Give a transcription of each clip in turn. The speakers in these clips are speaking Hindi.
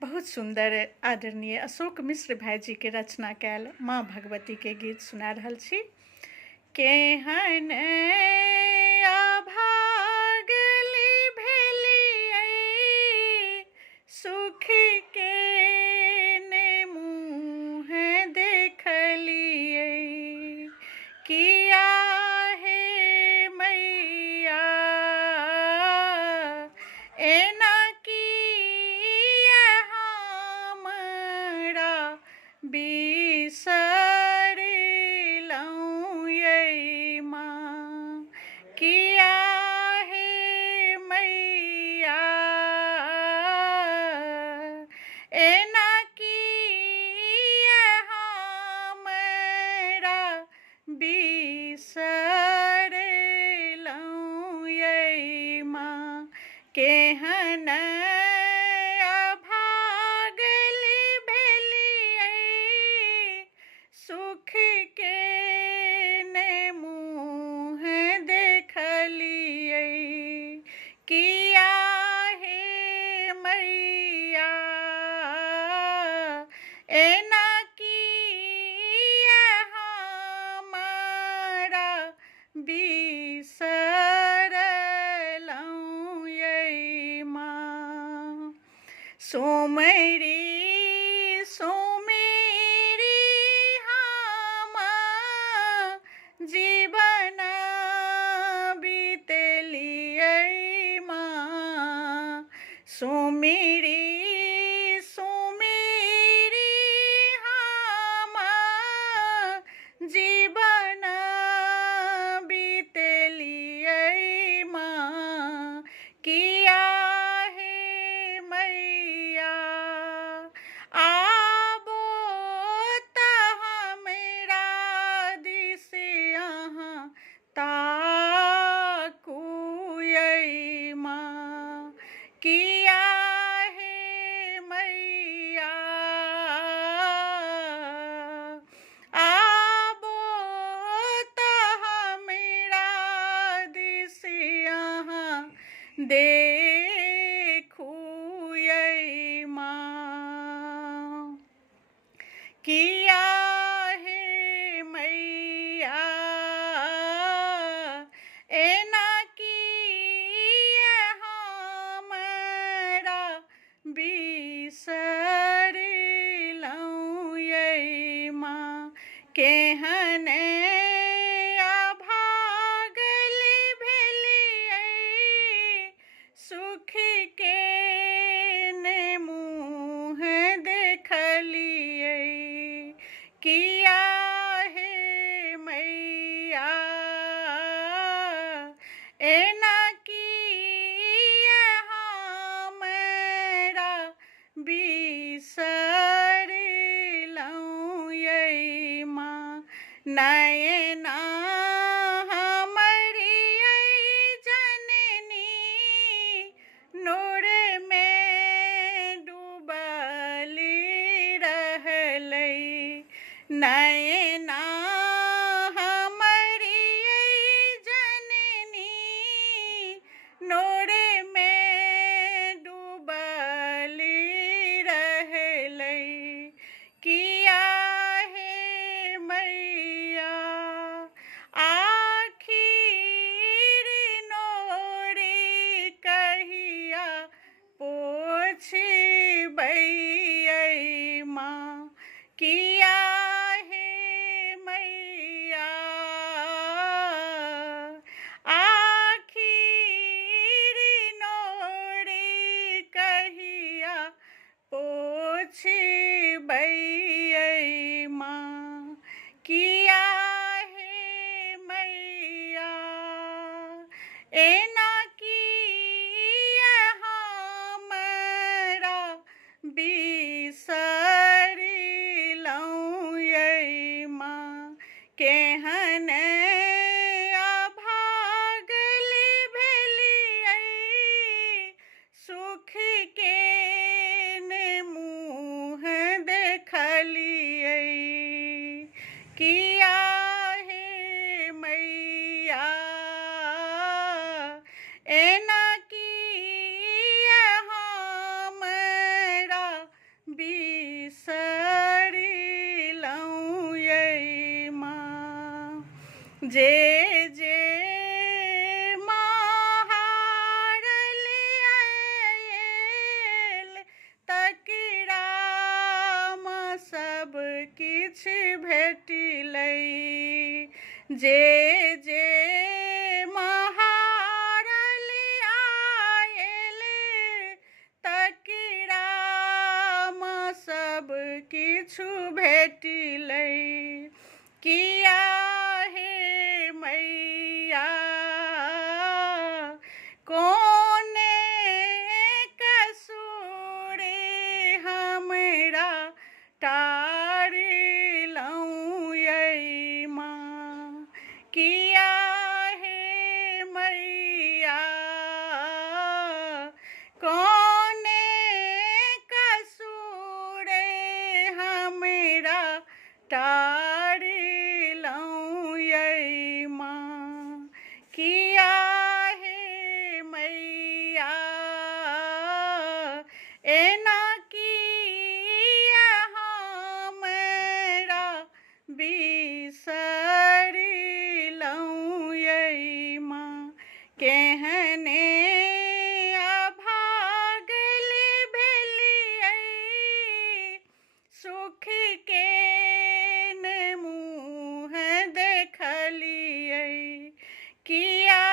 बहुत सुंदर आदरणीय अशोक मिश्र भाईजी के रचना कैल माँ भगवती के गीत सुना रहल छी। केहन अभागली भेलियै, सुख के ने मुँह देखलियै। किया हे मैया एना किया हमरा बिसरलहुँ यै माँ। किया हे मैया एना किया हमरा बिसरलहुँ यै माँ। केहन अभागली भेलियै, सुख के ने मुँह देखलियै। किया हे मैया एना किया हमरा बिसरलहुँ यै माँ। सोमरी सोमेरी हम जीवन बीतेलियै माँ। सोमेरी सोमेरी हम जीवन बीतेलियै माँ। किया हे मैया आबो त हमरा दिस अहाँ ताकू यै माँ। किया हे मैया आबो त हमरा दिस अहाँ देखू यै माँ। किया हे मैया एना किया हमरा बिसरलहुँ यै माँ। केहन अभागली भेलियै, सुख के ने मुँह देखलियै। किया हे मैया एना किया हमरा बिसरलहुँ यै माँ। नयना हमरी यै जननी नोर में डूबली रहलै। नयना हमरी यै जननी नोर में डूबली जे जे महारल आयल तकराम सब किछ भेटिलै। जे जे महारल आयल तकराम सब किछु भेटिलै। किया हे मैया कोने कसूरे हमरा टारलहुँ यै माँ। किया हे मैया कोने कसूरे हमरा टारलहुँ यै माँ। किया हे मैया एना किया हमरा बिसरलहुँ यै माँ। केहने अभागल भेलियै सुख के ने मुँह देखलियै। किया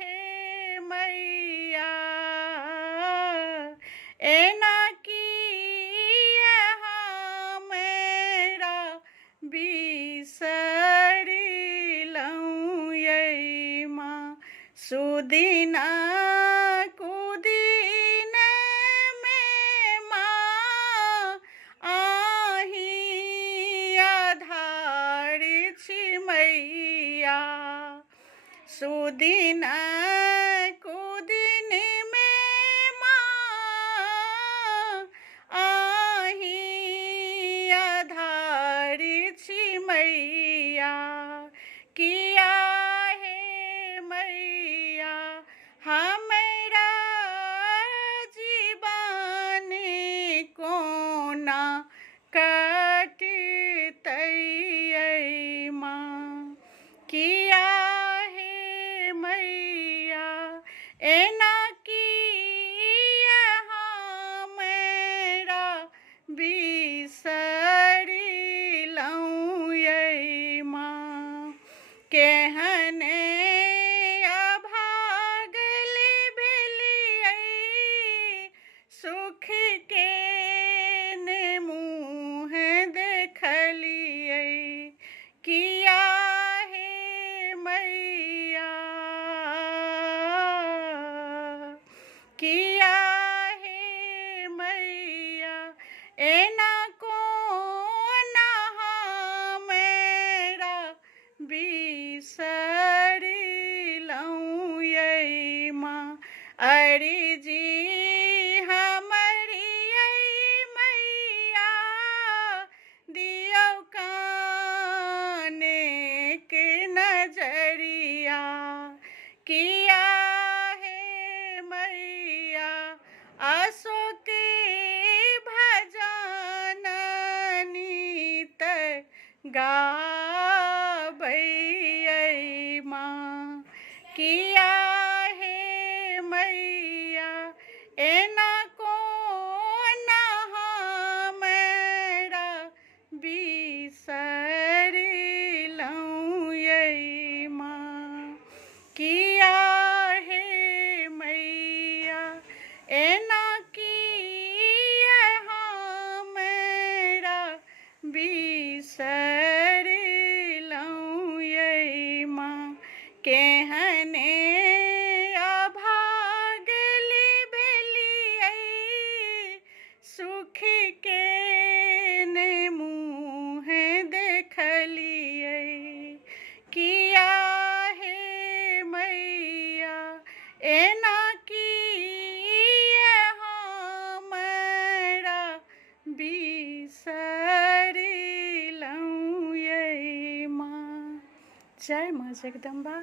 हे मैया एना किया हमरा बिसरलहुँ यै माँ। सुदिना कुदिन में माँ आही आधार छी मैया। सुदिन कुदिन में माँ आही आधार छी मैया। किया हे मैया हमरा जीवन कोना कटतै यै माँ। किया हे मैया एना किया हमरा बिसरलहुँ यै माँ। केहने अभागल भेलियै सुख के ने मुँह देखलियै। किया हे मैया किया हे मैया एना कोना हमरा बिसरलहुँ यै माँ। अर्जी हमरी यै मैया दियौ काने के नजरिया। किया हे मैया अशोक भजन नित गाबै यै माँ। किया हे मैया एना कोना हमरा बिसरलहुँ यै माँ। किया हे मैया एना किया हमरा बिसरलहुँ यै माँ। केहने अभागल भेलियै सुख के ने मुँह देखलियै। किया हे मैया एना किया हमरा बिसरलहुँ यै माँ। जय माँ जगदम्बा।